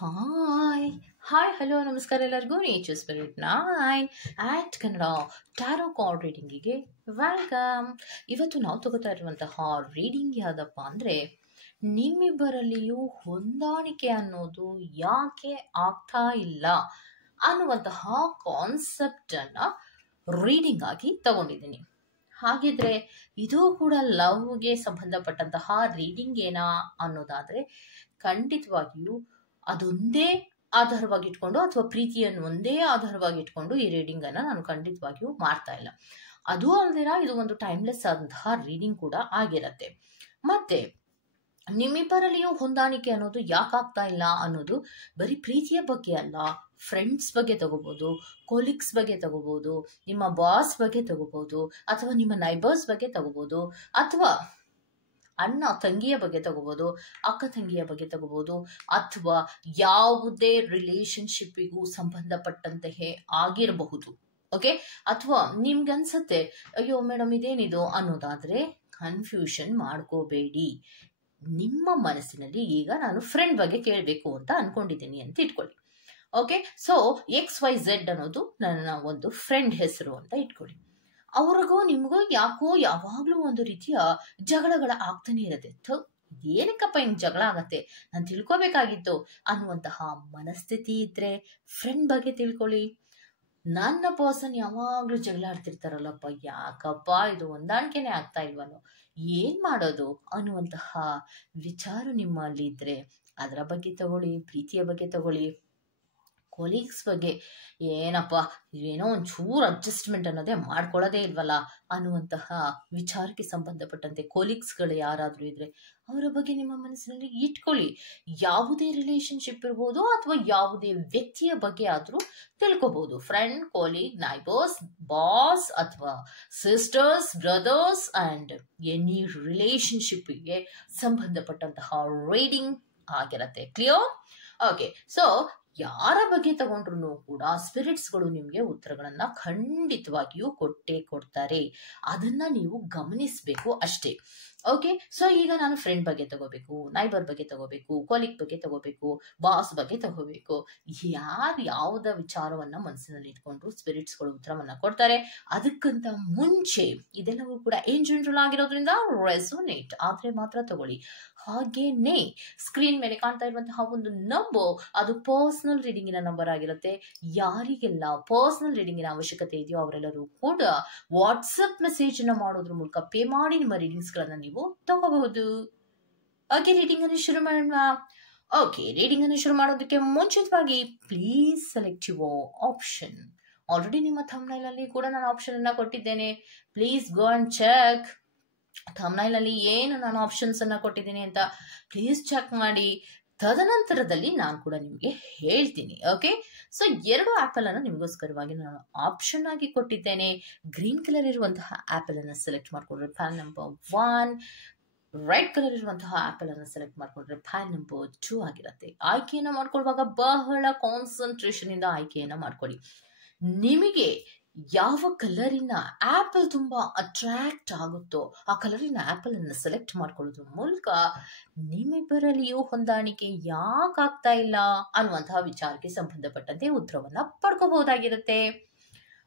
Hi hi hello ನಮಸ್ಕಾರ ಎಲ್ಲರಿಗೂ nature spirit 9 ಆಟ್ Kannada tarot card ರೀಡಿಂಗಿಗೆ welcome. ಇವತ್ತು ನಾವು ತಗೋತಾ ಇರುವಂತಹ ರೀಡಿಂಗ್ ಯಾವುದಪ್ಪ ಅಂದರೆ, ನಿಮ್ಮಿಬ್ಬರಲ್ಲಿಯೂ ಹೊಂದಾಣಿಕೆ ಅನ್ನೋದು ಯಾಕೆ ಆಗ್ತಾ ಇಲ್ಲ ಅನ್ನುವಂತಹ ಕಾನ್ಸೆಪ್ಟನ್ನು ರೀಡಿಂಗ್ ಆಗಿ ತಗೊಂಡಿದ್ದೀನಿ. ಹಾಗಿದ್ರೆ ಇದು ಕೂಡ ಲವ್ಗೆ ಸಂಬಂಧಪಟ್ಟಂತಹ ರೀಡಿಂಗ್ ಏನಾ ಅನ್ನೋದಾದರೆ, ಖಂಡಿತವಾಗಿಯೂ ಅದೊಂದೇ ಆಧಾರವಾಗಿ ಇಟ್ಕೊಂಡು ಅಥವಾ ಪ್ರೀತಿಯನ್ನು ಒಂದೇ ಆಧಾರವಾಗಿ ಇಟ್ಕೊಂಡು ಈ ರೀಡಿಂಗ್ ಅನ್ನ ನಾನು ಖಂಡಿತವಾಗಿಯೂ ಮಾಡ್ತಾ ಇಲ್ಲ. ಅದು ಅಲ್ದಿರ ಇದು ಒಂದು ಟೈಮ್ಲೆಸ್ ಆದಂತಹ ರೀಡಿಂಗ್ ಕೂಡ ಆಗಿರತ್ತೆ. ಮತ್ತೆ ನಿಮ್ಮಿಬ್ಬರಲ್ಲಿಯೂ ಹೊಂದಾಣಿಕೆ ಅನ್ನೋದು ಯಾಕಾಗ್ತಾ ಇಲ್ಲ ಅನ್ನೋದು ಬರೀ ಪ್ರೀತಿಯ ಬಗ್ಗೆ ಅಲ್ಲ, ಫ್ರೆಂಡ್ಸ್ ಬಗ್ಗೆ ತಗೋಬಹುದು, ಕೊಲೀಗ್ಸ್ ಬಗ್ಗೆ ತಗೋಬಹುದು, ನಿಮ್ಮ ಬಾಸ್ ಬಗ್ಗೆ ತಗೋಬಹುದು, ಅಥವಾ ನಿಮ್ಮ ನೈಬರ್ಸ್ ಬಗ್ಗೆ ತಗೋಬಹುದು, ಅಥವಾ ಅಣ್ಣ ತಂಗಿಯ ಬಗ್ಗೆ ತಗೋಬಹುದು, ಅಕ್ಕ ತಂಗಿಯ ಬಗ್ಗೆ ತಗೋಬಹುದು, ಅಥವಾ ಯಾವುದೇ ರಿಲೇಶನ್ಶಿಪ್ಪಿಗೂ ಸಂಬಂಧಪಟ್ಟಂತೆಯೇ ಆಗಿರಬಹುದು. ಓಕೆ, ಅಥವಾ ನಿಮ್ಗನ್ಸತ್ತೆ ಅಯ್ಯೋ ಮೇಡಮ್ ಇದೇನಿದು ಅನ್ನೋದಾದ್ರೆ ಕನ್ಫ್ಯೂಷನ್ ಮಾಡ್ಕೋಬೇಡಿ. ನಿಮ್ಮ ಮನಸ್ಸಿನಲ್ಲಿ ಈಗ ನಾನು ಫ್ರೆಂಡ್ ಬಗ್ಗೆ ಕೇಳಬೇಕು ಅಂತ ಅನ್ಕೊಂಡಿದ್ದೀನಿ ಅಂತ ಇಟ್ಕೊಳ್ಳಿ. ಓಕೆ, ಸೊ XYZ ಅನ್ನೋದು ನನ್ನ ಒಂದು ಫ್ರೆಂಡ್ ಹೆಸರು ಅಂತ ಇಟ್ಕೊಳ್ಳಿ. ಅವ್ರಿಗೂ ನಿಮಗೂ ಯಾಕೋ ಯಾವಾಗ್ಲೂ ಒಂದು ರೀತಿಯ ಜಗಳಗಳ ಆಗ್ತಾನೆ ಇರುತ್ತೆ. ಏನಕ್ಕಪ್ಪ ಹಿಂಗ್ ಜಗಳ ಆಗತ್ತೆ, ನಾನು ತಿಳ್ಕೊಬೇಕಾಗಿತ್ತು ಅನ್ನುವಂತಹ ಮನಸ್ಥಿತಿ ಇದ್ರೆ ಫ್ರೆಂಡ್ ಬಗ್ಗೆ ತಿಳ್ಕೊಳ್ಳಿ. ನನ್ನ ಪರ್ಸನ್ ಯಾವಾಗ್ಲೂ ಜಗಳ ಆಡ್ತಿರ್ತಾರಲ್ಲಪ್ಪ, ಯಾಕಪ್ಪ ಇದು ಹೊಂದಾಣಿಕೆನೆ ಆಗ್ತಾ ಇಲ್ವಲ್ಲೋ, ಏನ್ ಮಾಡೋದು ಅನ್ನುವಂತಹ ವಿಚಾರ ನಿಮ್ಮಲ್ಲಿ ಇದ್ರೆ ಅದರ ಬಗ್ಗೆ ತಗೊಳ್ಳಿ. ಪ್ರೀತಿಯ ಬಗ್ಗೆ ತಗೊಳ್ಳಿ, ಕೊಲೀಗ್ಸ್ ಬಗ್ಗೆ ಏನಪ್ಪ ಏನೋ ಒಂಚೂರು ಅಡ್ಜಸ್ಟ್ಮೆಂಟ್ ಅನ್ನೋದೇ ಮಾಡ್ಕೊಳ್ಳೋದೇ ಇಲ್ವಲ್ಲ ಅನ್ನುವಂತಹ ವಿಚಾರಕ್ಕೆ ಸಂಬಂಧಪಟ್ಟಂತೆ ಕೊಲೀಗ್ಸ್ಗಳು ಯಾರಾದರೂ ಇದ್ರೆ ಅವರ ಬಗ್ಗೆ ನಿಮ್ಮ ಮನಸ್ಸಿನಲ್ಲಿ ಇಟ್ಕೊಳ್ಳಿ. ಯಾವುದೇ ರಿಲೇಶನ್ಶಿಪ್ ಇರ್ಬೋದು ಅಥವಾ ಯಾವುದೇ ವ್ಯಕ್ತಿಯ ಬಗ್ಗೆ ಆದರೂ ತಿಳ್ಕೊಬಹುದು. ಫ್ರೆಂಡ್, ಕೊಲೀಗ್, ನೈಬರ್ಸ್, ಬಾಸ್ ಅಥವಾ ಸಿಸ್ಟರ್ಸ್, ಬ್ರದರ್ಸ್ ಅಂಡ್ ಎನಿ ರಿಲೇಶನ್ಶಿಪ್ಗೆ ಸಂಬಂಧಪಟ್ಟಂತಹ ರೀಡಿಂಗ್ ಆಗಿರತ್ತೆ. ಕ್ಲಿಯರ್? ಓಕೆ, ಸೊ ಯಾರ ಬಗ್ಗೆ ತಗೊಂಡ್ರು ಕೂಡ ಸ್ಪಿರಿಟ್ಸ್ಗಳು ನಿಮಗೆ ಉತ್ತರಗಳನ್ನ ಖಂಡಿತವಾಗಿಯೂ ಕೊಟ್ಟೇ ಕೊಡ್ತಾರೆ. ಅದನ್ನ ನೀವು ಗಮನಿಸಬೇಕು ಅಷ್ಟೇ. ಓಕೆ, ಸೊ ಈಗ ನಾನು ಫ್ರೆಂಡ್ ಬಗ್ಗೆ ತಗೋಬೇಕು, ನೈಬರ್ ಬಗ್ಗೆ ತಗೋಬೇಕು, ಕೊಲೀಗ್ ಬಗ್ಗೆ ತಗೋಬೇಕು, ಬಾಸ್ ಬಗ್ಗೆ ತಗೋಬೇಕು, ಯಾರು ಯಾವುದ ವಿಚಾರವನ್ನ ಮನಸ್ಸಿನಲ್ಲಿ ಇಟ್ಕೊಂಡು ಸ್ಪಿರಿಟ್ಸ್ಗಳು ಉತ್ತರವನ್ನ ಕೊಡ್ತಾರೆ. ಅದಕ್ಕಂತ ಮುಂಚೆ ಇದೆಲ್ಲವೂ ಕೂಡ ಏನ್ ಜನರಲ್ ಆಗಿರೋದ್ರಿಂದ ರೆಸೋನೇಟ್ ಆದ್ರೆ ಮಾತ್ರ ತಗೊಳ್ಳಿ. ಹಾಗೇನೆ ಸ್ಕ್ರೀನ್ ಮೇಲೆ ಕಾಣ್ತಾ ಇರುವಂತಹ ಒಂದು ನಂಬರ್, ಅದು ಪರ್ಸನಲ್ ರೀಡಿಂಗಿನ ನಂಬರ್ ಆಗಿರುತ್ತೆ. ಯಾರಿಗೆಲ್ಲ ಪರ್ಸನಲ್ ರೀಡಿಂಗಿನ ಅವಶ್ಯಕತೆ ಇದೆಯೋ ಅವರೆಲ್ಲರೂ ಕೂಡ ವಾಟ್ಸಪ್ ಮೆಸೇಜ್ ಅನ್ನ ಮಾಡೋದ್ರ ಮೂಲಕ ಪೇ ಮಾಡಿ ನಿಮ್ಮ ರೀಡಿಂಗ್ಸ್ ಗಳನ್ನ ನೀವು ತಗೋಬಹುದು. ಓಕೆ, ರೀಡಿಂಗ್ ಅನ್ನು ಶುರು ಮಾಡೋಣ. ಓಕೆ, ರೀಡಿಂಗ್ ಅನ್ನು ಶುರು ಮಾಡೋದಕ್ಕೆ ಮುಂಚಿತವಾಗಿ please select your option. Already ನಿಮ್ಮ ಥಂಬ್ನೈಲ್ ಅಲ್ಲಿ ಕೂಡ ನಾನು ಆಪ್ಷನ್ ಅನ್ನ ಕೊಟ್ಟಿದ್ದೇನೆ. Please go and check. Thumbnail ಅಲ್ಲಿ ಏನು ನಾನು ಆಪ್ಷನ್ಸ್ ಅನ್ನ ಕೊಟ್ಟಿದ್ದೀನಿ ಅಂತ ಪ್ಲೀಸ್ ಚೆಕ್ ಮಾಡಿ. ತದನಂತರದಲ್ಲಿ ನಾನು ಕೂಡ ನಿಮಗೆ ಹೇಳ್ತೀನಿ. ಓಕೆ, ಸೊ 2 ಆಪಲ್ ಅನ್ನು ನಿಮಗೋಸ್ಕರವಾಗಿ ನಾನು ಆಪ್ಷನ್ ಆಗಿ ಕೊಟ್ಟಿದ್ದೇನೆ. ಗ್ರೀನ್ ಕಲರ್ ಇರುವಂತಹ ಆಪಲ್ ಅನ್ನು ಸೆಲೆಕ್ಟ್ ಮಾಡ್ಕೊಂಡ್ರೆ ಪ್ಯಾನ್ ನಂಬರ್ 1, ರೆಡ್ ಕಲರ್ ಇರುವಂತಹ ಆಪಲ್ ಅನ್ನು ಸೆಲೆಕ್ಟ್ ಮಾಡ್ಕೊಂಡ್ರೆ ಪ್ಯಾನ್ ನಂಬರ್ 2 ಆಗಿರುತ್ತೆ. ಆಯ್ಕೆಯನ್ನ ಮಾಡ್ಕೊಳ್ಳುವಾಗ ಬಹಳ ಕಾನ್ಸಂಟ್ರೇಷನ್ ಇಂದ ಆಯ್ಕೆಯನ್ನ ಮಾಡ್ಕೊಳ್ಳಿ. ನಿಮಗೆ ಯಾವ ಕಲರಿನ ಆಪಲ್ ತುಂಬಾ ಅಟ್ರಾಕ್ಟ್ ಆಗುತ್ತೋ ಆ ಕಲರಿನ ಆಪಲ್ ಅನ್ನು ಸೆಲೆಕ್ಟ್ ಮಾಡ್ಕೊಳ್ಳೋದ್ರ ಮೂಲಕ ನಿಮ್ಮಿಬ್ಬರಲ್ಲಿಯೂ ಹೊಂದಾಣಿಕೆ ಯಾಕಾಗ್ತಾ ಇಲ್ಲ ಅನ್ನುವಂತಹ ವಿಚಾರಕ್ಕೆ ಸಂಬಂಧಪಟ್ಟಂತೆ ಉತ್ತರವನ್ನ ಪಡ್ಕೋಬಹುದಾಗಿರುತ್ತೆ.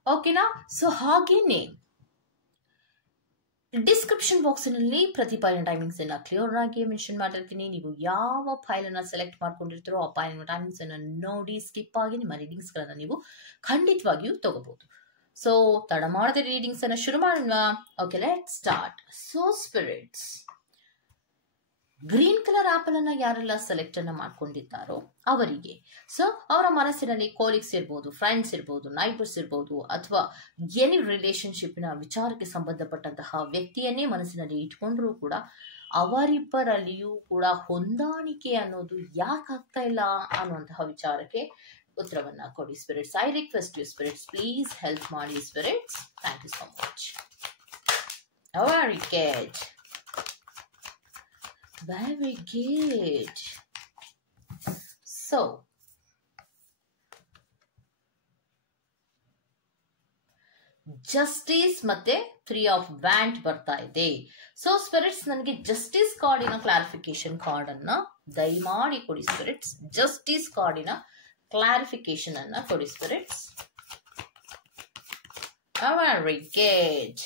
ಓಕೆನಾ? ಸೊ ಹಾಗೇನೆ ಡಿಸ್ಕ್ರಿಪ್ಷನ್ ಬಾಕ್ಸಿನಲ್ಲಿ ಪ್ರತಿ ಫೈಲ್ ಟೈಮಿಂಗ್ಸ್ ಅನ್ನ ಕ್ಲಿಯರ್ ಆಗಿ ಮೆನ್ಷನ್ ಮಾಡಿರ್ತೀನಿ. ನೀವು ಯಾವ ಫೈಲ್ ಅನ್ನ ಸೆಲೆಕ್ಟ್ ಮಾಡ್ಕೊಂಡಿರ್ತೀರೋ ಆ ಫೈಲ್ ಟೈಮಿಂಗ್ಸ್ ಅನ್ನ ನೋಡಿ ಸ್ಕಿಪ್ ಆಗಿ ನಿಮ್ಮ ರೀಡಿಂಗ್ಸ್ ಗಳನ್ನ ನೀವು ಖಂಡಿತವಾಗಿಯೂ ತಗೋಬಹುದು. ಸೊ ತಡ ಮಾಡದೆ ರೀಡಿಂಗ್ಸ್ ಅನ್ನ ಶುರು ಮಾಡೋಣ. Okay, let start. So spirits, green colour apple ಅನ್ನ ಯಾರೆಲ್ಲ ಸೆಲೆಕ್ಟ್ ಅನ್ನ ಮಾಡ್ಕೊಂಡಿದ್ದಾರೋ ಅವರಿಗೆ, ಸೊ ಅವರ ಮನಸ್ಸಿನಲ್ಲಿ ಕೋಲಿಗ್ಸ್ ಇರ್ಬೋದು, ಫ್ರೆಂಡ್ಸ್ ಇರ್ಬೋದು, ನೈಬರ್ಸ್ ಇರ್ಬೋದು, ಅಥವಾ ಎನಿ ರಿಲೇಶನ್ಶಿಪ್ನ ವಿಚಾರಕ್ಕೆ ಸಂಬಂಧಪಟ್ಟಂತಹ ವ್ಯಕ್ತಿಯನ್ನೇ ಮನಸ್ಸಿನಲ್ಲಿ ಇಟ್ಕೊಂಡ್ರೂ ಕೂಡ ಅವರಿಬ್ಬರಲ್ಲಿಯೂ ಕೂಡ ಹೊಂದಾಣಿಕೆ ಅನ್ನೋದು ಯಾಕಾಗ್ತಾ ಇಲ್ಲ ಅನ್ನುವಂತಹ ವಿಚಾರಕ್ಕೆ ಉತ್ತರವನ್ನ ಕೊಡಿ spirits. I request you spirits, please help ಮಾಡಿ spirits. Thank you so much. Very good, very good. So justice ಮತ್ತೆ 3 ಆಫ್ ವ್ಯಾಂಡ್ ಬರ್ತಾ ಇದೆ. ಸೊ ಸ್ಪಿರಿಟ್ಸ್ ನನಗೆ ಜಸ್ಟಿಸ್ ಕಾರ್ಡಿನ ಕ್ಲಾರಿಫಿಕೇಶನ್ ಕಾರ್ಡ್ ಅನ್ನ ದಯಮಾಡಿ ಕೊಡಿ ಸ್ಪಿರಿಟ್ಸ್. ಜಸ್ಟಿಸ್ ಕಾರ್ಡಿನ ಕ್ಲಾರಿಫಿಕೇಶನ್ ಅನ್ನ ಕೊಡಿ spirits. Very good.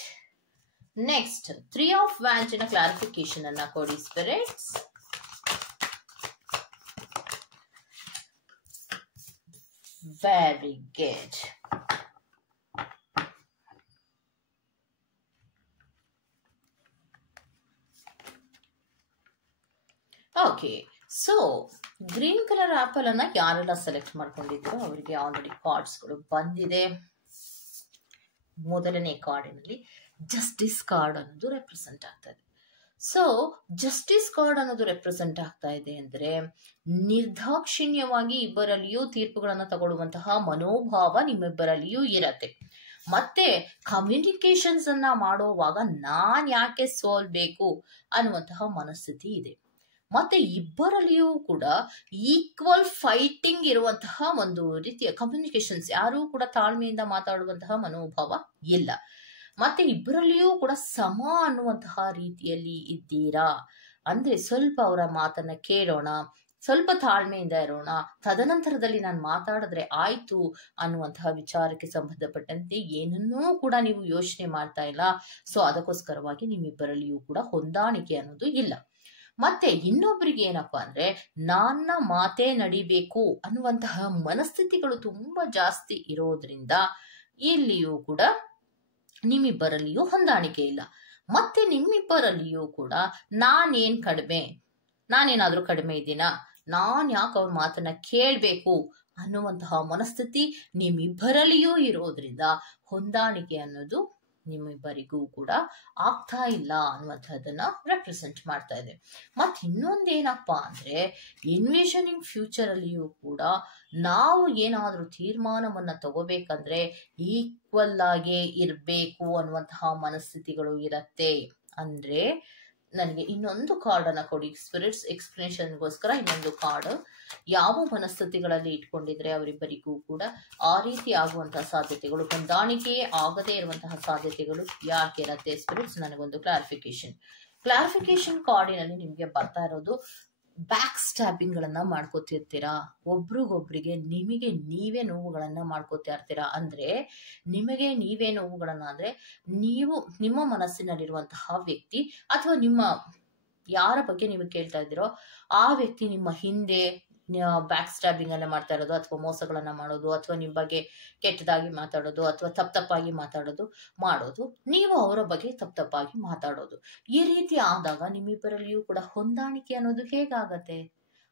Next 3 of wand ನ ಕ್ಲಾರಿಫಿಕೇಶನ್ ಅನ್ನ ಕೊಡಿ spirits. Very good. Okay, so green colour apple ಅನ್ನ ಯಾರೆಲ್ಲ ಸೆಲೆಕ್ಟ್ ಮಾಡ್ಕೊಂಡಿದ್ರು ಅವರಿಗೆ ಆಲ್ರೆಡಿ ಕಾರ್ಡ್ಸ್ಗಳು ಬಂದಿದೆ. ಮೊದಲನೇ ಕಾರ್ಡಿನಲ್ಲಿ ಜಸ್ಟಿಸ್ ಕಾರ್ಡ್ ಅನ್ನೋದು ರೆಪ್ರೆಸೆಂಟ್ ಆಗ್ತಾ ಇದೆ. ಸೊ ಜಸ್ಟಿಸ್ ಕಾರ್ಡ್ ಅನ್ನೋದು ರೆಪ್ರೆಸೆಂಟ್ ಆಗ್ತಾ ಇದೆ ಅಂದ್ರೆ ನಿರ್ದಾಕ್ಷಿಣ್ಯವಾಗಿ ಇಬ್ಬರಲ್ಲಿಯೂ ತೀರ್ಪುಗಳನ್ನು ತಗೊಳ್ಳುವಂತಹ ಮನೋಭಾವ ನಿಮ್ಮಿಬ್ಬರಲ್ಲಿಯೂ ಇರತ್ತೆ. ಮತ್ತೆ ಕಮ್ಯುನಿಕೇಶನ್ಸ್ ಅನ್ನ ಮಾಡುವಾಗ ನಾನ್ ಯಾಕೆ ಸೋಲ್ಬೇಕು ಅನ್ನುವಂತಹ ಮನಸ್ಥಿತಿ ಇದೆ. ಮತ್ತೆ ಇಬ್ಬರಲ್ಲಿಯೂ ಕೂಡ ಈಕ್ವಲ್ ಫೈಟಿಂಗ್ ಇರುವಂತಹ ಒಂದು ರೀತಿಯ ಕಮ್ಯುನಿಕೇಶನ್ಸ್, ಯಾರೂ ಕೂಡ ತಾಳ್ಮೆಯಿಂದ ಮಾತಾಡುವಂತಹ ಮನೋಭಾವ ಇಲ್ಲ. ಮತ್ತೆ ಇಬ್ಬರಲ್ಲಿಯೂ ಕೂಡ ಸಮ ಅನ್ನುವಂತಹ ರೀತಿಯಲ್ಲಿ ಇದ್ದೀರಾ. ಅಂದ್ರೆ ಸ್ವಲ್ಪ ಅವರ ಮಾತನ್ನ ಕೇಳೋಣ, ಸ್ವಲ್ಪ ತಾಳ್ಮೆಯಿಂದ ಇರೋಣ, ತದನಂತರದಲ್ಲಿ ನಾನು ಮಾತಾಡಿದ್ರೆ ಆಯ್ತು ಅನ್ನುವಂತಹ ವಿಚಾರಕ್ಕೆ ಸಂಬಂಧಪಟ್ಟಂತೆ ಏನನ್ನೂ ಕೂಡ ನೀವು ಯೋಚನೆ ಮಾಡ್ತಾ ಇಲ್ಲ. ಸೊ ಅದಕ್ಕೋಸ್ಕರವಾಗಿ ನಿಮ್ಮಿಬ್ಬರಲ್ಲಿಯೂ ಕೂಡ ಹೊಂದಾಣಿಕೆ ಅನ್ನೋದು ಇಲ್ಲ. ಮತ್ತೆ ಇನ್ನೊಬ್ಬರಿಗೆ ಏನಪ್ಪಾ ಅಂದ್ರೆ ನನ್ನ ಮಾತೇ ನಡಿಬೇಕು ಅನ್ನುವಂತಹ ಮನಸ್ಥಿತಿಗಳು ತುಂಬಾ ಜಾಸ್ತಿ ಇರೋದ್ರಿಂದ ಇಲ್ಲಿಯೂ ಕೂಡ ನಿಮ್ಮಿಬ್ಬರಲ್ಲಿಯೂ ಹೊಂದಾಣಿಕೆ ಇಲ್ಲ. ಮತ್ತೆ ನಿಮ್ಮಿಬ್ಬರಲ್ಲಿಯೂ ಕೂಡ ನಾನೇನಾದ್ರೂ ಕಡಿಮೆ ಇದ್ದೀನಾ, ನಾನ್ ಯಾಕೆ ಅವ್ರ ಮಾತನ್ನ ಕೇಳ್ಬೇಕು ಅನ್ನುವಂತಹ ಮನಸ್ಥಿತಿ ನಿಮ್ಮಿಬ್ಬರಲ್ಲಿಯೂ ಇರೋದ್ರಿಂದ ಹೊಂದಾಣಿಕೆ ಅನ್ನೋದು ನಿಮ್ಮಿಬ್ಬರಿಗೂ ಕೂಡ ಆಗ್ತಾ ಇಲ್ಲ ಅನ್ನುವಂಥದ್ದನ್ನ ರೆಪ್ರೆಸೆಂಟ್ ಮಾಡ್ತಾ ಇದೆ. ಮತ್ತೆ ಇನ್ನೊಂದೇನಪ್ಪಾ ಅಂದ್ರೆ ಇನ್ವಿಷನಿಂಗ್ ಫ್ಯೂಚರ್ ಅಲ್ಲಿಯೂ ಕೂಡ ನಾವು ಏನಾದ್ರೂ ತೀರ್ಮಾನವನ್ನ ತಗೋಬೇಕಂದ್ರೆ ಈಕ್ವಲ್ ಆಗೇ ಇರ್ಬೇಕು ಅನ್ನುವಂತಹ ಮನಸ್ಥಿತಿಗಳು ಇರತ್ತೆ. ಅಂದ್ರೆ ನನಗೆ ಇನ್ನೊಂದು ಕಾರ್ಡ್ ಅನ್ನ ಕೊಡಿ ಸ್ಪಿರಿಟ್ಸ್. ಎಕ್ಸ್ಪ್ಲನೇಷನ್ಗೋಸ್ಕರ ಇನ್ನೊಂದು ಕಾರ್ಡ್. ಯಾವ ಮನಸ್ಥಿತಿಗಳಲ್ಲಿ ಇಟ್ಕೊಂಡಿದ್ರೆ ಅವರಿಬ್ಬರಿಗೂ ಕೂಡ ಆ ರೀತಿ ಆಗುವಂತಹ ಸಾಧ್ಯತೆಗಳು, ಹೊಂದಾಣಿಕೆಯೇ ಆಗದೇ ಇರುವಂತಹ ಸಾಧ್ಯತೆಗಳು ಯಾಕೆ ಇರತ್ತೆ ಸ್ಪಿರಿಟ್ಸ್? ನನಗೊಂದು ಕ್ಲಾರಿಫಿಕೇಶನ್ ಕಾರ್ಡಿನಲ್ಲಿ ನಿಮ್ಗೆ ಬರ್ತಾ ಇರೋದು ಬ್ಯಾಕ್ ಸ್ಟ್ಯಾಬಿಂಗ್ ಗಳನ್ನ ಮಾಡ್ಕೋತಿರ್ತೀರಾ. ಒಬ್ರಿಗೊಬ್ರಿಗೆ ನಿಮಗೆ ನೀವೇ ನೋವುಗಳನ್ನ ಮಾಡ್ಕೋತಾ ಇರ್ತೀರಾ. ಅಂದ್ರೆ ನಿಮಗೆ ನೀವೇ ನೋವುಗಳನ್ನ ಅಂದ್ರೆ ನಿಮ್ಮ ಮನಸ್ಸಿನಲ್ಲಿರುವಂತಹ ವ್ಯಕ್ತಿ ಅಥವಾ ಯಾರ ಬಗ್ಗೆ ನೀವು ಕೇಳ್ತಾ ಇದ್ದೀರೋ ಆ ವ್ಯಕ್ತಿ ನಿಮ್ಮ ಹಿಂದೆ ಬ್ಯಾಕ್ ಸ್ಟ್ಯಾಬಿಂಗ್ ಅನ್ನ ಮಾಡ್ತಾ ಇರೋದು, ಅಥವಾ ಮೋಸಗಳನ್ನ ಮಾಡೋದು, ಅಥವಾ ನಿಮ್ಮ ಬಗ್ಗೆ ಕೆಟ್ಟದಾಗಿ ಮಾತಾಡೋದು, ಅಥವಾ ತಪ್ಪಾಗಿ ಮಾಡೋದು, ನೀವು ಅವರ ಬಗ್ಗೆ ತಪ್ಪಾಗಿ ಮಾತಾಡೋದು. ಈ ರೀತಿ ಆದಾಗ ನಿಮ್ಮಿಬ್ಬರಲ್ಲಿಯೂ ಕೂಡ ಹೊಂದಾಣಿಕೆ ಅನ್ನೋದು ಹೇಗಾಗತ್ತೆ?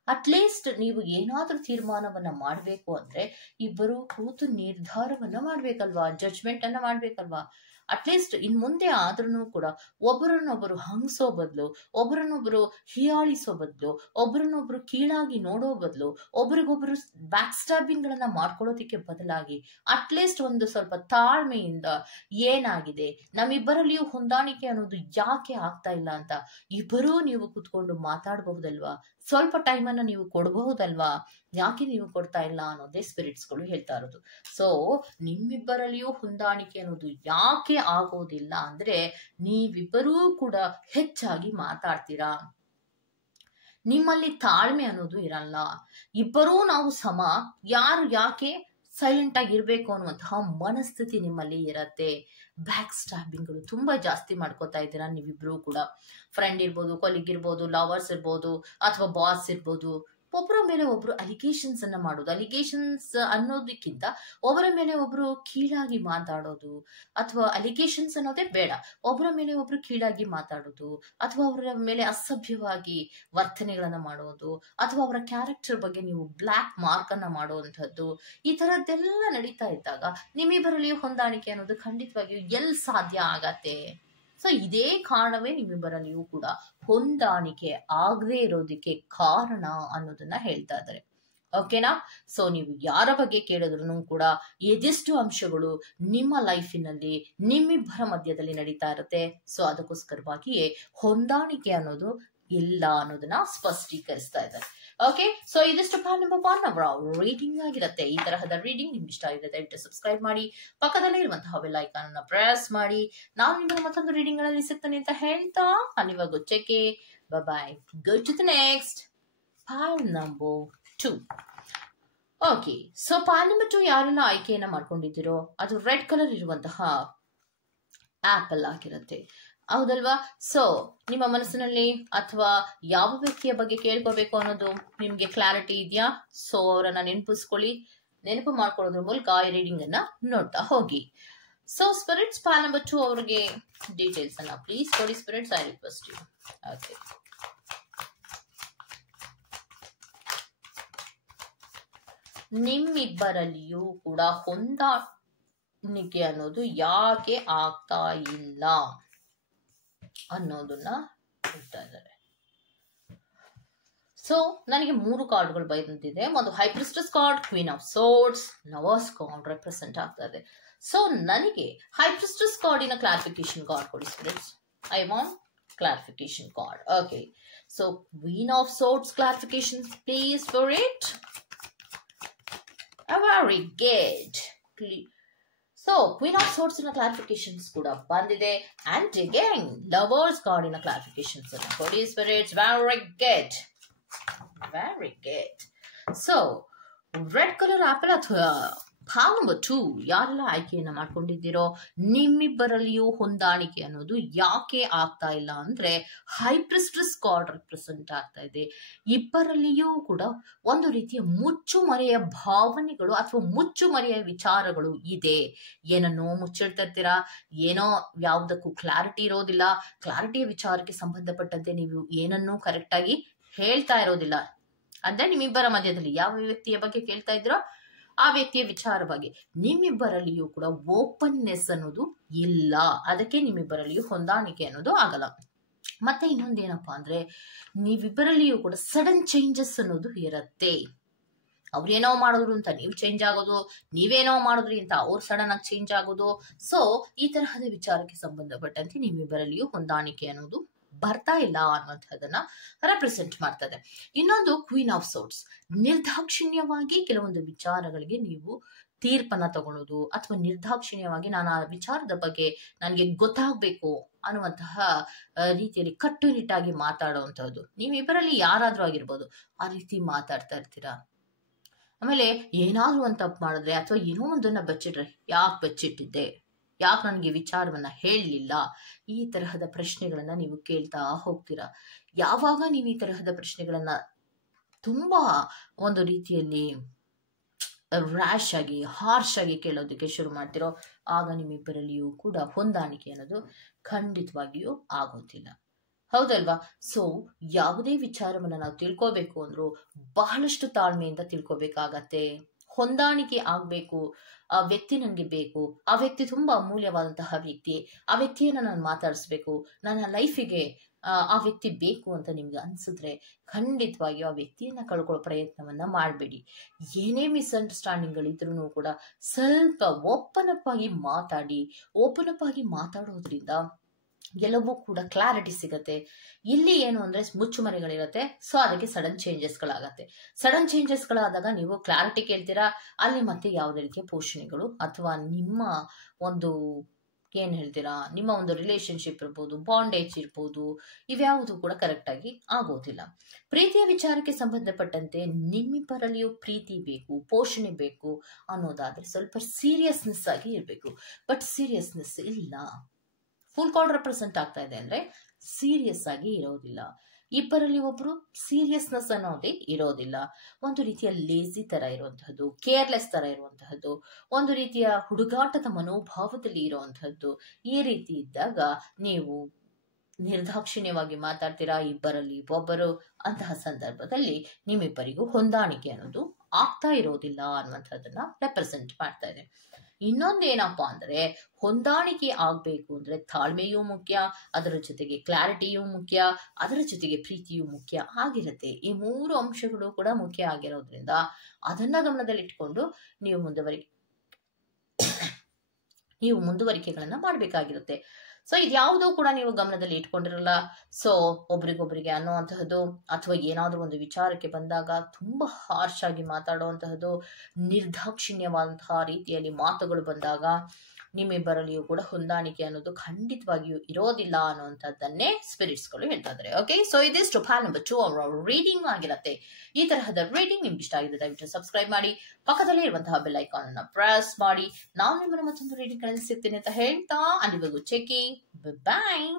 ಅಟ್ಲೀಸ್ಟ್ ನೀವು ಏನಾದ್ರೂ ತೀರ್ಮಾನವನ್ನ ಮಾಡ್ಬೇಕು ಅಂದ್ರೆ ಇಬ್ಬರು ಕೂತು ನಿರ್ಧಾರವನ್ನ ಮಾಡ್ಬೇಕಲ್ವಾ, ಜಡ್ಜ್ಮೆಂಟ್ ಅನ್ನ ಮಾಡ್ಬೇಕಲ್ವಾ. ಅಟ್ಲೀಸ್ಟ್ ಇನ್ ಮುಂದೆ ಆದ್ರೂ ಕೂಡ ಒಬ್ಬರನ್ನೊಬ್ಬರು ಹಂಗಿಸೋ ಬದಲು, ಒಬ್ಬರನ್ನೊಬ್ಬರು ಹೀಯಾಳಿಸೋ ಬದಲು, ಒಬ್ಬರನ್ನೊಬ್ರು ಕೀಳಾಗಿ ನೋಡೋ ಬದಲು, ಒಬ್ರಿಗೊಬ್ರು ಬ್ಯಾಕ್ ಸ್ಟ್ಯಾಬಿಂಗ್ ಗಳನ್ನ ಮಾಡ್ಕೊಳ್ಳೋದಿಕ್ಕೆ ಬದಲಾಗಿ ಅಟ್ಲೀಸ್ಟ್ ಒಂದು ಸ್ವಲ್ಪ ತಾಳ್ಮೆಯಿಂದ ಏನಾಗಿದೆ, ನಮ್ಮಿಬ್ಬರಲ್ಲಿಯೂ ಹೊಂದಾಣಿಕೆ ಅನ್ನೋದು ಯಾಕೆ ಆಗ್ತಾ ಇಲ್ಲ ಅಂತ ಇಬ್ಬರೂ ನೀವು ಕುತ್ಕೊಂಡು ಮಾತಾಡಬಹುದಲ್ವಾ? ಸ್ವಲ್ಪ ಟೈಮ್ ಅನ್ನ ನೀವು ಕೊಡಬಹುದಲ್ವಾ? ಯಾಕೆ ನೀವು ಕೊಡ್ತಾ ಇಲ್ಲ ಅನ್ನೋದೇ ಸ್ಪಿರಿಟ್ಸ್ ಗಳು ಹೇಳ್ತಾ ಇರೋದು. ಸೊ ನಿಮ್ಮಿಬ್ಬರಲ್ಲಿಯೂ ಹೊಂದಾಣಿಕೆ ಅನ್ನೋದು ಯಾಕೆ ಆಗೋದಿಲ್ಲ ಅಂದ್ರೆ ನೀವಿಬ್ಬರೂ ಕೂಡ ಹೆಚ್ಚಾಗಿ ಮಾತಾಡ್ತೀರಾ, ನಿಮ್ಮಲ್ಲಿ ತಾಳ್ಮೆ ಅನ್ನೋದು ಇರಲ್ಲ. ಇಬ್ಬರೂ ನಾವು ಸಮ, ಯಾಕೆ ಸೈಲೆಂಟ್ ಆಗಿ ಇರ್ಬೇಕು ಅನ್ನುವಂತಹ ಮನಸ್ಥಿತಿ ನಿಮ್ಮಲ್ಲಿ ಇರತ್ತೆ. ಬ್ಯಾಕ್ ಸ್ಟ್ಯಾಬಿಂಗ್ ಗಳು ತುಂಬಾ ಜಾಸ್ತಿ ಮಾಡ್ಕೋತಾ ಇದ್ದೀರಾ ನೀವಿಬ್ರು ಕೂಡ. ಫ್ರೆಂಡ್ ಇರ್ಬೋದು, ಕೊಲಿಗ್ ಇರ್ಬೋದು, ಲವರ್ಸ್ ಇರ್ಬೋದು, ಅಥವಾ ಬಾಸ್ ಇರ್ಬೋದು. ಒಬ್ಬರ ಮೇಲೆ ಒಬ್ರು ಅಲಿಗೇಷನ್ಸ್ ಅನ್ನ ಮಾಡೋದು, ಅಲಿಗೇಷನ್ಸ್ ಅನ್ನೋದಕ್ಕಿಂತ ಒಬ್ಬರ ಮೇಲೆ ಒಬ್ರು ಕೀಳಾಗಿ ಮಾತಾಡೋದು, ಅಥವಾ ಅಲಿಗೇಷನ್ಸ್ ಅನ್ನೋದೇ ಬೇಡ, ಒಬ್ಬರ ಮೇಲೆ ಒಬ್ರು ಕೀಳಾಗಿ ಮಾತಾಡೋದು, ಅಥವಾ ಅವರ ಮೇಲೆ ಅಸಭ್ಯವಾಗಿ ವರ್ತನೆಗಳನ್ನ ಮಾಡೋದು, ಅಥವಾ ಅವರ ಕ್ಯಾರೆಕ್ಟರ್ ಬಗ್ಗೆ ನೀವು ಬ್ಲಾಕ್ ಮಾರ್ಕ್ ಅನ್ನ ಮಾಡುವಂತದ್ದು, ಈ ತರದ್ದೆಲ್ಲ ನಡೀತಾ ಇದ್ದಾಗ ನಿಮ್ಮಿಬ್ಬರಲ್ಲಿಯೂ ಹೊಂದಾಣಿಕೆ ಅನ್ನೋದು ಖಂಡಿತವಾಗಿಯೂ ಎಲ್ಲಿ ಸಾಧ್ಯ ಆಗತ್ತೆ? ಸೊ ಇದೇ ಕಾರಣವೇ ನಿಮ್ಮಿಬ್ಬರಲ್ಲಿಯೂ ಕೂಡ ಹೊಂದಾಣಿಕೆ ಆಗದೆ ಇರೋದಕ್ಕೆ ಕಾರಣ ಅನ್ನೋದನ್ನ ಹೇಳ್ತಾ ಇದ್ದಾರೆ. ಓಕೆನಾ? ಸೊ ನೀವು ಯಾರ ಬಗ್ಗೆ ಕೇಳಿದ್ರು ಕೂಡ ಎದೆಷ್ಟು ಅಂಶಗಳು ನಿಮ್ಮ ಲೈಫಿನಲ್ಲಿ ನಿಮ್ಮಿಬ್ಬರ ಮಧ್ಯದಲ್ಲಿ ನಡೀತಾ ಇರುತ್ತೆ. ಸೊ ಅದಕ್ಕೋಸ್ಕರವಾಗಿಯೇ ಹೊಂದಾಣಿಕೆ ಅನ್ನೋದು ಇಲ್ಲ ಅನ್ನೋದನ್ನ ಸ್ಪಷ್ಟೀಕರಿಸ್ತಾ ಇದ್ದಾರೆ. ಓಕೆ, ಸೊ ಇದಿಷ್ಟು ಪಾರ್ಟ್ ನಂಬರ್ 1 ಅವರ ರೀಡಿಂಗ್ ಆಗಿರುತ್ತೆ. ಈ ತರಹದ ರೀಡಿಂಗ್ ನಿಮ್ಗೆ ಇಷ್ಟ ಆಗಿದೆ ದಯವಿಟ್ಟು ಸಬ್ಸ್ಕ್ರೈಬ್ ಮಾಡಿ, ಪಕ್ಕದಲ್ಲೇ ಇರುವಂತಹ ಬೆಲ್ ಐಕಾನ್ ಅನ್ನ ಪ್ರೆಸ್ ಮಾಡಿ. ನಾನು ನಿಮಗೆ ಮತ್ತೊಂದು ರೀಡಿಂಗ್ ಗಳಲ್ಲಿ ಸಿಗ್ತೇನೆ ಅಂತ ಹೇಳ್ತಾ ಅಲ್ಲಿವರೆಗೂ ಚೆಕ್ಕೆ bye. Go to the next part number 2. Okay, so part number 2 ಯಾರೆಲ್ಲ ಆಯ್ಕೆಯನ್ನ ಮಾಡ್ಕೊಂಡಿದ್ದೀರೋ ಅದು ರೆಡ್ ಕಲರ್ ಇರುವಂತಹ ಆಪಲ್ ಆಗಿರುತ್ತೆ, ಹೌದಲ್ವಾ? ಸೊ ನಿಮ್ಮ ಮನಸ್ಸಿನಲ್ಲಿ ಅಥವಾ ಯಾವ ವ್ಯಕ್ತಿಯ ಬಗ್ಗೆ ಕೇಳ್ಕೋಬೇಕು ಅನ್ನೋದು ನಿಮ್ಗೆ ಕ್ಲಾರಿಟಿ ಇದೆಯಾ? ಸೊ ಅವರನ್ನ ನೆನಪು ಮಾಡ್ಕೊಳ್ಳೋದ್ರ ಮೂಲಕ ಈ ರೀಡಿಂಗ್ ಅನ್ನ ನೋಡ್ತಾ ಹೋಗಿ. ಸೊ ಸ್ಪಿರಿಟ್ಸ್ ಪಾರ್ಟ್ ನಂಬರ್ 2 ಅವರಿಗೆ ಡೀಟೇಲ್ಸ್ ಅನ್ನ ಪ್ಲೀಸ್ ಕೊಡಿ spirits, I request you. Okay, ನಿಮ್ಮಿಬ್ಬರಲ್ಲಿಯೂ ಕೂಡ ಹೊಂದಾಣಿಕೆ ಅನ್ನೋದು ಯಾಕೆ ಆಗ್ತಾ ಇಲ್ಲ ಅನ್ನೋದನ್ನ ಹೇಳ್ತಾ ಇದ್ದಾರೆ. ಸೊ ನನಗೆ 3 ಕಾರ್ಡ್ಗಳು ಬಂದಿದೆ. ಒಂದು high priestess card, queen of swords, lovers card represent ಆಗ್ತಾ ಇದೆ. ಸೊ ನನಗೆ ಹೈ ಪ್ರಿಸ್ಟೆಸ್ ಕಾರ್ಡಿನ ಕ್ಲಾರಿಫಿಕೇಶನ್ ಕಾರ್ಡ್ ಕೊಡಿ spirits. I want clarification card. Okay, so queen of swords clarification please for it. Very good. So queen of swords in a clarifications kuda bandide, and again lovers card in a clarifications body spirits. Very good, very good. So red color apple athwa part number 2 ಯಾರೆಲ್ಲ ಆಯ್ಕೆಯನ್ನ ಮಾಡ್ಕೊಂಡಿದ್ದೀರೋ ನಿಮ್ಮಿಬ್ಬರಲ್ಲಿಯೂ ಹೊಂದಾಣಿಕೆ ಅನ್ನೋದು ಯಾಕೆ ಆಗ್ತಾ ಇಲ್ಲ ಅಂದ್ರೆ high priestess card represent ಆಗ್ತಾ ಇದೆ. ಇಬ್ಬರಲ್ಲಿಯೂ ಕೂಡ ಒಂದು ರೀತಿಯ ಮುಚ್ಚುಮರೆಯ ಭಾವನೆಗಳು ಅಥವಾ ಮುಚ್ಚುಮರೆಯ ವಿಚಾರಗಳು ಇದೆ. ಏನನ್ನೋ ಮುಚ್ಚಿಡ್ತಾ ಇರ್ತೀರಾ, ಏನೋ ಯಾವುದಕ್ಕೂ ಕ್ಲಾರಿಟಿ ಇರೋದಿಲ್ಲ. ಕ್ಲಾರಿಟಿಯ ವಿಚಾರಕ್ಕೆ ಸಂಬಂಧಪಟ್ಟಂತೆ ನೀವು ಏನನ್ನೂ ಕರೆಕ್ಟ್ ಆಗಿ ಹೇಳ್ತಾ ಇರೋದಿಲ್ಲ. ಅಂದ್ರೆ ನಿಮ್ಮಿಬ್ಬರ ಮಧ್ಯದಲ್ಲಿ ಯಾವ ವ್ಯಕ್ತಿಯ ಬಗ್ಗೆ ಕೇಳ್ತಾ ಇದ್ರೋ ಆ ವ್ಯಕ್ತಿಯ ವಿಚಾರವಾಗಿ ನಿಮ್ಮಿಬ್ಬರಲ್ಲಿಯೂ ಕೂಡ ಓಪನ್ನೆಸ್ ಅನ್ನೋದು ಇಲ್ಲ. ಅದಕ್ಕೆ ನಿಮ್ಮಿಬ್ಬರಲ್ಲಿಯೂ ಹೊಂದಾಣಿಕೆ ಅನ್ನೋದು ಆಗಲ್ಲ. ಮತ್ತೆ ಇನ್ನೊಂದೇನಪ್ಪಾ ಅಂದ್ರೆ ನೀವಿಬ್ಬರಲ್ಲಿಯೂ ಕೂಡ ಸಡನ್ ಚೇಂಜಸ್ ಅನ್ನೋದು ಇರತ್ತೆ. ಅವ್ರೇನೋ ಮಾಡಿದ್ರು ಅಂತ ನೀವು ಚೇಂಜ್ ಆಗೋದು, ನೀವೇನೋ ಮಾಡಿದ್ರಿ ಅಂತ ಅವ್ರು ಸಡನ್ ಆಗಿ ಚೇಂಜ್ ಆಗೋದು. ಸೊ ಈ ತರಹದ ವಿಚಾರಕ್ಕೆ ಸಂಬಂಧಪಟ್ಟಂತೆ ನಿಮ್ಮಿಬ್ಬರಲ್ಲಿಯೂ ಹೊಂದಾಣಿಕೆ ಅನ್ನೋದು ಬರ್ತಾ ಇಲ್ಲ ಅನ್ನುವಂಥದ್ದನ್ನ ರೆಪ್ರೆಸೆಂಟ್ ಮಾಡ್ತದೆ. ಇನ್ನೊಂದು ಕ್ವೀನ್ ಆಫ್ ಸೋರ್ಡ್ಸ್, ನಿರ್ದಾಕ್ಷಿಣ್ಯವಾಗಿ ಕೆಲವೊಂದು ವಿಚಾರಗಳಿಗೆ ನೀವು ತೀರ್ಪನ್ನ ತಗೊಳ್ಳೋದು ಅಥವಾ ನಿರ್ದಾಕ್ಷಿಣ್ಯವಾಗಿ ನಾನು ಆ ವಿಚಾರದ ಬಗ್ಗೆ ನನಗೆ ಗೊತ್ತಾಗ್ಬೇಕು ಅನ್ನುವಂತಹ ರೀತಿಯಲ್ಲಿ ಕಟ್ಟುನಿಟ್ಟಾಗಿ ಮಾತಾಡುವಂತಹದ್ದು. ನೀವಿಬ್ಬರಲ್ಲಿ ಯಾರಾದ್ರೂ ಆಗಿರ್ಬೋದು, ಆ ರೀತಿ ಮಾತಾಡ್ತಾ ಇರ್ತೀರಾ. ಆಮೇಲೆ ಏನಾದ್ರೂ ಒಂದು ತಪ್ಪು ಮಾಡಿದ್ರೆ ಅಥವಾ ಏನೋ ಒಂದನ್ನ ಬಚ್ಚಿಟ್ರೆ ಯಾಕೆ ಬಚ್ಚಿಟ್ಟಿದ್ದೆ, ಯಾಕೆ ನನಗೆ ವಿಚಾರವನ್ನ ಹೇಳಲಿಲ್ಲ, ಈ ತರಹದ ಪ್ರಶ್ನೆಗಳನ್ನ ನೀವು ಕೇಳ್ತಾ ಹೋಗ್ತೀರಾ. ಯಾವಾಗ ನೀವು ಈ ತರಹದ ಪ್ರಶ್ನೆಗಳನ್ನ ತುಂಬಾ ಒಂದು ರೀತಿಯಲ್ಲಿ ರ್ಯಾಶ್ ಆಗಿ ಹಾರ್ಶ್ ಆಗಿ ಕೇಳೋದಕ್ಕೆ ಶುರು ಮಾಡ್ತಿರೋ ಆಗ ನಿಮ್ಮಿಬ್ಬರಲ್ಲಿಯೂ ಕೂಡ ಹೊಂದಾಣಿಕೆ ಅನ್ನೋದು ಖಂಡಿತವಾಗಿಯೂ ಆಗೋದಿಲ್ಲ, ಹೌದಲ್ವಾ? ಸೊ ಯಾವುದೇ ವಿಚಾರವನ್ನ ನಾವು ತಿಳ್ಕೋಬೇಕು ಅಂದ್ರೂ ಬಹಳಷ್ಟು ತಾಳ್ಮೆಯಿಂದ ತಿಳ್ಕೋಬೇಕಾಗತ್ತೆ. ಹೊಂದಾಣಿಕೆ ಆಗ್ಬೇಕು, ಆ ವ್ಯಕ್ತಿ ನನಗೆ ಬೇಕು, ಆ ವ್ಯಕ್ತಿ ತುಂಬಾ ಅಮೂಲ್ಯವಾದಂತಹ ವ್ಯಕ್ತಿ, ಆ ವ್ಯಕ್ತಿಯನ್ನ ನಾನು ಮಾತಾಡಿಸ್ಬೇಕು, ನನ್ನ ಲೈಫಿಗೆ ಆ ವ್ಯಕ್ತಿ ಬೇಕು ಅಂತ ನಿಮ್ಗೆ ಅನ್ಸಿದ್ರೆ ಖಂಡಿತವಾಗಿಯೂ ಆ ವ್ಯಕ್ತಿಯನ್ನ ಕಳ್ಕೊಳ್ಳೋ ಪ್ರಯತ್ನವನ್ನ ಮಾಡಬೇಡಿ. ಏನೇ ಮಿಸ್ಅಂಡರ್ಸ್ಟ್ಯಾಂಡಿಂಗ್ ಗಳಿದ್ರೂ ಕೂಡ ಸ್ವಲ್ಪ ಓಪನ್ ಅಪ್ ಆಗಿ ಮಾತಾಡಿ. ಓಪನ್ ಅಪ್ ಆಗಿ ಮಾತಾಡೋದ್ರಿಂದ ಎಲ್ಲವೂ ಕೂಡ ಕ್ಲಾರಿಟಿ ಸಿಗತ್ತೆ. ಇಲ್ಲಿ ಏನು ಅಂದ್ರೆ ಮುಚ್ಚುಮರೆಗಳಿರತ್ತೆ. ಸೊ ಅದಕ್ಕೆ ಸಡನ್ ಚೇಂಜಸ್ಗಳಾಗತ್ತೆ. ಸಡನ್ ಚೇಂಜಸ್ಗಳಾದಾಗ ನೀವು ಕ್ಲಾರಿಟಿ ಕೇಳ್ತೀರಾ, ಅಲ್ಲಿ ಮತ್ತೆ ಯಾವುದೇ ರೀತಿಯ ಪೋಷಣೆಗಳು ಅಥವಾ ನಿಮ್ಮ ಒಂದು ಏನ್ ಹೇಳ್ತೀರಾ, ನಿಮ್ಮ ಒಂದು ರಿಲೇಶನ್ಶಿಪ್ ಇರ್ಬೋದು, ಬಾಂಡೇಜ್ ಇರ್ಬೋದು, ಇವ್ಯಾವುದು ಕೂಡ ಕರೆಕ್ಟ್ ಆಗಿ ಆಗೋದಿಲ್ಲ. ಪ್ರೀತಿಯ ವಿಚಾರಕ್ಕೆ ಸಂಬಂಧಪಟ್ಟಂತೆ ನಿಮ್ಮಿಬ್ಬರಲ್ಲಿಯೂ ಪ್ರೀತಿ ಬೇಕು, ಪೋಷಣೆ ಬೇಕು ಅನ್ನೋದಾದ್ರೆ ಸ್ವಲ್ಪ ಸೀರಿಯಸ್ನೆಸ್ ಆಗಿ ಇರಬೇಕು. ಬಟ್ ಸೀರಿಯಸ್ನೆಸ್ ಇಲ್ಲ. ಫುಲ್ ಕಾರ್ಡ್ ರೆಪ್ರೆಸೆಂಟ್ ಆಗ್ತಾ ಇದೆ ಅಂದ್ರೆ ಸೀರಿಯಸ್ ಆಗಿ ಇರೋದಿಲ್ಲ. ಇಬ್ಬರಲ್ಲಿ ಒಬ್ರು ಸೀರಿಯಸ್ನೆಸ್ ಅನ್ನೋದೇ ಇರೋದಿಲ್ಲ. ಒಂದು ರೀತಿಯ ಲೇಜಿ ತರ ಇರುವಂತಹದ್ದು, ಕೇರ್ಲೆಸ್ ತರ ಇರುವಂತಹದ್ದು, ಒಂದು ರೀತಿಯ ಹುಡುಗಾಟದ ಮನೋಭಾವದಲ್ಲಿ ಇರುವಂತಹದ್ದು. ಈ ರೀತಿ ಇದ್ದಾಗ ನೀವು ನಿರ್ದಾಕ್ಷಿಣ್ಯವಾಗಿ ಮಾತಾಡ್ತೀರಾ, ಇಬ್ಬರಲ್ಲಿ ಒಬ್ಬರು. ಅಂತಹ ಸಂದರ್ಭದಲ್ಲಿ ನಿಮ್ಮಿಬ್ಬರಿಗೂ ಹೊಂದಾಣಿಕೆ ಅನ್ನೋದು ಆಗ್ತಾ ಇರೋದಿಲ್ಲ ಅನ್ನುವಂಥದ್ದನ್ನ ರೆಪ್ರೆಸೆಂಟ್ ಮಾಡ್ತಾ ಇದೆ. ಇನ್ನೊಂದೇನಪ್ಪಾ ಅಂದ್ರೆ ಹೊಂದಾಣಿಕೆ ಆಗ್ಬೇಕು ಅಂದ್ರೆ ತಾಳ್ಮೆಯೂ ಮುಖ್ಯ, ಅದರ ಜೊತೆಗೆ ಕ್ಲಾರಿಟಿಯೂ ಮುಖ್ಯ, ಅದರ ಜೊತೆಗೆ ಪ್ರೀತಿಯೂ ಮುಖ್ಯ ಆಗಿರುತ್ತೆ. ಈ 3 ಅಂಶಗಳು ಕೂಡ ಮುಖ್ಯ ಆಗಿರೋದ್ರಿಂದ ಅದನ್ನ ಗಮನದಲ್ಲಿಟ್ಕೊಂಡು ನೀವು ಮುಂದುವರಿಕೆಗಳನ್ನ ಮಾಡಬೇಕಾಗಿರುತ್ತೆ. ಸೊ ಇದ್ಯಾವುದೂ ಕೂಡ ನೀವು ಗಮನದಲ್ಲಿ ಇಟ್ಕೊಂಡಿರಲ್ಲ. ಸೊ ಒಬ್ರಿಗೊಬ್ರಿಗೆ ಅನ್ನುವಂತಹದ್ದು ಅಥವಾ ಏನಾದ್ರೂ ಒಂದು ವಿಚಾರಕ್ಕೆ ಬಂದಾಗ ತುಂಬಾ ಹಾರ್ಶ್ ಆಗಿ ಮಾತಾಡುವಂತಹದ್ದು, ನಿರ್ದಾಕ್ಷಿಣ್ಯವಾದಂತಹ ರೀತಿಯಲ್ಲಿ ಮಾತುಗಳು ಬಂದಾಗ ನಿಮ್ಮಿಬ್ಬರಲ್ಲಿಯೂ ಕೂಡ ಹೊಂದಾಣಿಕೆ ಅನ್ನೋದು ಖಂಡಿತವಾಗಿಯೂ ಇರೋದಿಲ್ಲ ಅನ್ನುವಂಥದ್ದನ್ನೇ ಸ್ಪಿರಿಟ್ಸ್ಗಳು ಹೇಳ್ತಾ ಇದ್ದಾರೆ. ಓಕೆ, ಸೊ ಇದಿಷ್ಟು ಪ್ಯಾಲ್ ನಂಬರ್ 2 ಅವರ ರೀಡಿಂಗ್ ಆಗಿರತ್ತೆ. ಈ ತರಹದ ರೀಡಿಂಗ್ ನಿಮ್ಗೆ ಇಷ್ಟ ಆಗಿದೆ ದಯವಿಟ್ಟು ಸಬ್ಸ್ಕ್ರೈಬ್ ಮಾಡಿ, ಪಕ್ಕದಲ್ಲೇ ಇರುವಂತಹ ಬೆಲ್ ಐಕಾನ್ ಅನ್ನ ಪ್ರೆಸ್ ಮಾಡಿ. ನಾನು ನಿಮ್ಮನ್ನ ಮತ್ತೊಂದು ರೀಡಿಂಗ್ ಗಳಲ್ಲಿ ಸಿಗ್ತೀನಿ ಅಂತ ಹೇಳ್ತಾ ಅಲ್ಲಿವರೆಗೂ ಚೆಕಿ ಬಾಯ್.